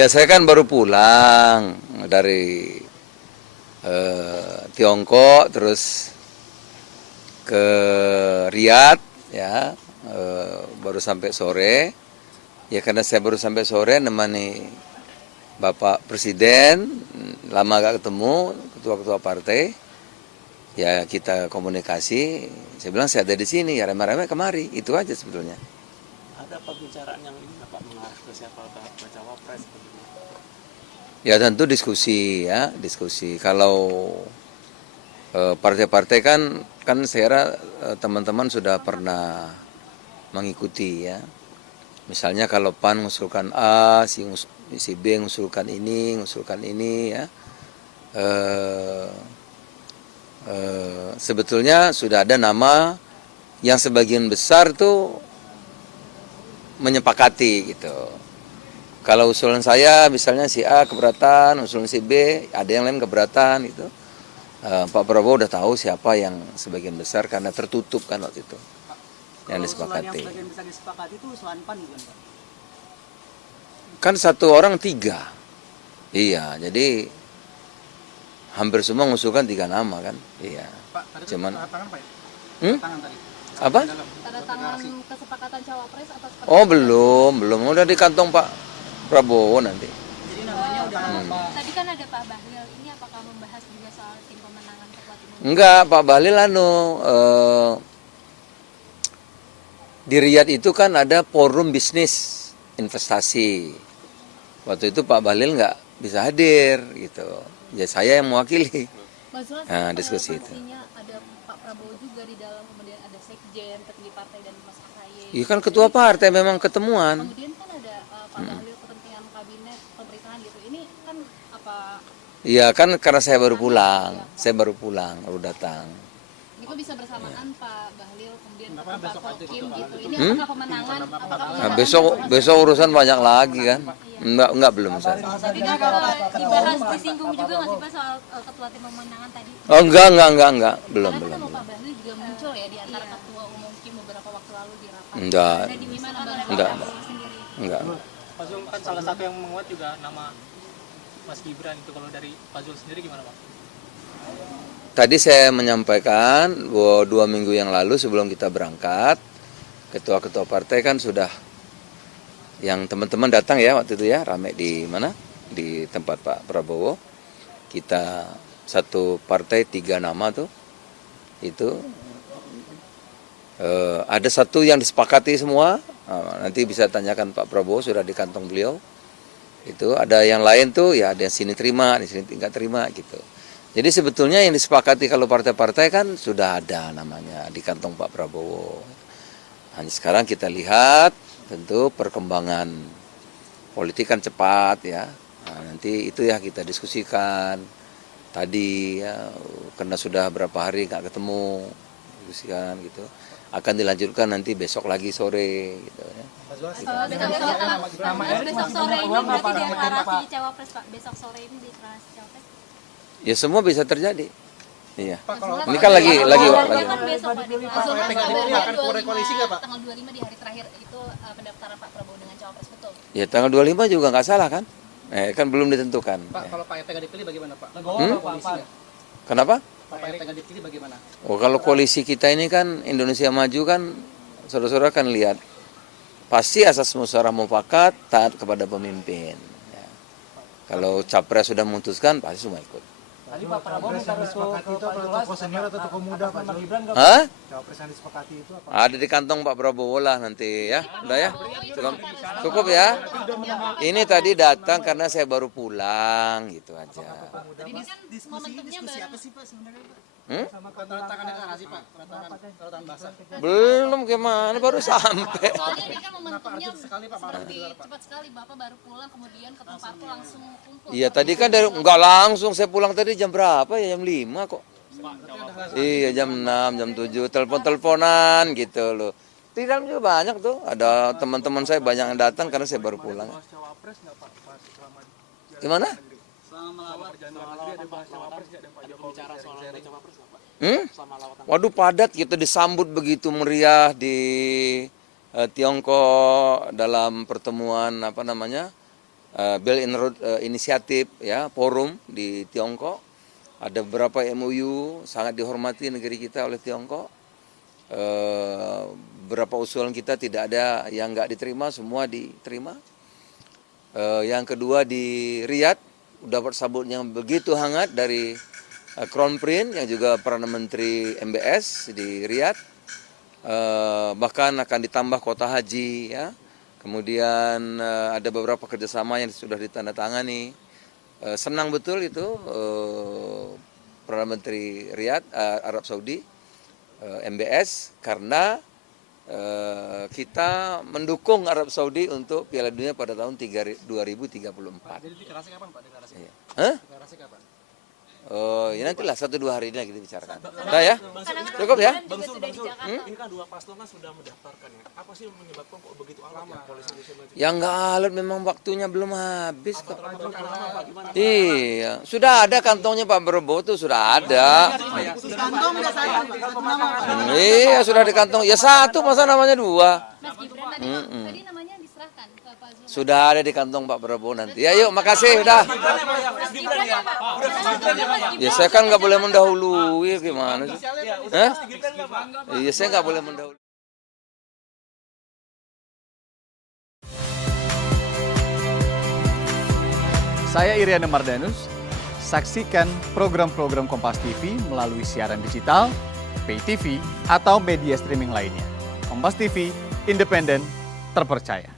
Ya saya kan baru pulang dari Tiongkok terus ke Riyadh ya, baru sampai sore. Ya karena saya baru sampai sore nemani Bapak Presiden, lama gak ketemu, ketua-ketua partai. Ya kita komunikasi, saya bilang saya ada di sini, ya remeh-remeh kemari, itu aja sebetulnya. Ada pembicaraan yang ini Pak mengarah ke siapa baca wapres begitu? Ya tentu diskusi ya, diskusi. Kalau partai-partai kan saya teman-teman sudah pernah mengikuti ya. Misalnya kalau PAN mengusulkan A, si B mengusulkan ini ya. Sebetulnya sudah ada nama yang sebagian besar tuh menyepakati gitu. Kalau usulan saya misalnya si A keberatan, usulan si B ada yang lain keberatan gitu. Pak Prabowo udah tahu siapa yang sebagian besar karena tertutup kan waktu itu yang disepakati. Yang sebagian besar disepakati itu usulan PAN bukan Pak? Kan satu orang 3. Iya, jadi hampir semua mengusulkan 3 nama kan. Iya. Pak, tadi Cuman tanda tangan Pak ya? Hmm? Tangan tadi. Apa? Tanda tangan kesepakatan cawapres atau seperti Oh belum udah di kantong Pak Prabowo nanti. Jadi namanya udah Pak. Tadi kan ada Pak Bahlil, ini apakah membahas juga soal tim pemenangan Ketua Timur? Enggak, Pak Bahlil di Riyadh itu kan ada forum bisnis investasi. Waktu itu Pak Bahlil nggak bisa hadir gitu. Ya saya yang mewakili. Mas Zulhas, Diskusi itu. posisinya ada Pak Prabowo juga di dalam, kemudian ada sekjen, petinggi partai dan Mas Ahaye. Iya kan ketua partai memang ketemuan. Kemudian kan ada Pak Bahlil kepentingan kabinet pemerintahan gitu. Ini kan apa? Iya kan karena saya baru pulang, baru datang. Itu bisa bersamaan Pak Bahlil kemudian Kenapa Pak besok aja Kokim gitu, gitu. Ini apakah pemenangan? Nah, besok urusan banyak lagi kan. Enggak belum saya. Tapi kan dibahas disinggung juga nggak sih Pak soal ketua tim pemenangan tadi? Oh enggak, belum. Karena nama Pak Bahlil juga muncul ya di antara ketua umum Kim beberapa waktu lalu di rapat. Enggak. Ada di mana Bang Enggak. Prabowo sendiri? Enggak. Pak Zul kan salah satu yang menguat juga nama Mas Gibran itu. Kalau dari Pak Zul sendiri gimana Pak? Tadi saya menyampaikan bahwa 2 minggu yang lalu sebelum kita berangkat, ketua-ketua partai kan sudah yang teman-teman datang ya waktu itu ya, ramai di mana? Di tempat Pak Prabowo. Kita satu partai 3 nama tuh. Itu ada satu yang disepakati semua. Nanti bisa tanyakan Pak Prabowo, sudah di kantong beliau. Itu ada yang lain tuh ya, ada yang sini terima, di sini nggak terima gitu. Jadi sebetulnya yang disepakati kalau partai-partai kan sudah ada namanya di kantong Pak Prabowo. Hanya sekarang kita lihat tentu perkembangan politik kan cepat ya. Nah, nanti itu ya kita diskusikan tadi ya, karena sudah berapa hari nggak ketemu, diskusikan gitu. Akan dilanjutkan nanti besok lagi sore gitu ya. Besok sore ini berarti deklarasi cawapres Pak. Besok sore ini deklarasi cawapres. Ya semua bisa terjadi. Iya. Pak, kalau Ini kan lagi. Kan besok Pak akan keluar koalisi nggak Pak? tanggal 25 di hari terakhir itu pendaftaran Pak Prabowo dengan cawapres betul. Ya tanggal 25 juga nggak salah kan? Kan belum ditentukan. Pak, Ya. kalau Pak RT nggak dipilih bagaimana Pak? Koalisi nggak? Kenapa? Pak RT nggak dipilih bagaimana? Oh kalau koalisi kita ini kan Indonesia Maju kan, saudara-saudara kan lihat, pasti asas musyawarah mufakat taat kepada pemimpin. Ya. Kalau capres sudah memutuskan pasti semua ikut. Tadi Pak Prabowo minta restu ke Pak Zulhas tokoh senior atau tokoh muda Pak Mas Zul? Gibran nggak? Hah? Cawapres yang disepakati itu apa? Ada di kantong Pak Prabowo lah nanti ya. Udah ya? Cukup ya? Ini tadi datang karena saya baru pulang gitu aja. Tadi kan momentumnya Diskusi bareng. apa sih Pak sebenarnya Pak? Hmm? Tanda tangan deklarasi Pak, tanda tangan basah. Belum gimana baru sampai. Soalnya ini kan momentumnya sekali, Pak, seperti cepat sekali Bapak baru pulang kemudian ke tempatku langsung kumpul. Iya tadi kan enggak langsung saya pulang tadi jam berapa ya? Jam 5 kok. Iya jam 6, jam 7 telepon-teleponan gitu loh. Di dalam juga banyak tuh, ada teman-teman saya banyak yang datang karena saya baru pulang. Cawapres nggak Pak? Gimana? Selama melawat Perjalanan negeri ada bahas cawapres nggak? Dan Pak Jokowi bicara soal cawapres nggak Pak? Hmm? Selama lawatan. Waduh padat kita disambut begitu meriah di Tiongkok dalam pertemuan apa namanya Belt and Road Initiative, ya, forum di Tiongkok. Ada beberapa MOU sangat dihormati negeri kita oleh Tiongkok. Beberapa usulan kita tidak ada yang nggak diterima, semua diterima. Yang kedua di Riyadh, dapat sabut yang begitu hangat dari Crown Prince yang juga Perdana Menteri MBS di Riyadh. Bahkan akan ditambah kota haji, ya. Kemudian ada beberapa kerjasama yang sudah ditandatangani. Senang betul itu Perdana Menteri Riyadh Arab Saudi MBS karena kita mendukung Arab Saudi untuk Piala Dunia pada tahun 2034. Jadi deklarasi kapan Pak? Deklarasi? Hah? Deklarasi kapan? Ya nantilah 1-2 hari ini lagi dibicarakan. Udah ya? Cukup ya? Juga sudah di Jakarta. Ini kan dua paslon kan sudah mendaftarkan ya. Apa sih yang menyebabkan kok begitu alot ya polisi Indonesia maju? Yang nggak alot memang waktunya belum habis kok. Iya, sudah ada kantongnya Pak Prabowo tuh sudah ada. Kantong udah satu Pak. Satu nama Pak. Iya sudah di kantong. Ya satu masa namanya dua. Mas Gibran tadi namanya diserahkan ke Pak Zulhas. Sudah ada di kantong Pak Prabowo nanti. Ya yuk, makasih udah. Mas Gibran ya Pak. Ya saya kan nggak boleh mendahului, gimana sih? Hah? Iya saya nggak boleh mendahului. Saya Iriana Mardanus. Saksikan program-program Kompas TV melalui siaran digital, pay TV, atau media streaming lainnya. Kompas TV, independen, terpercaya.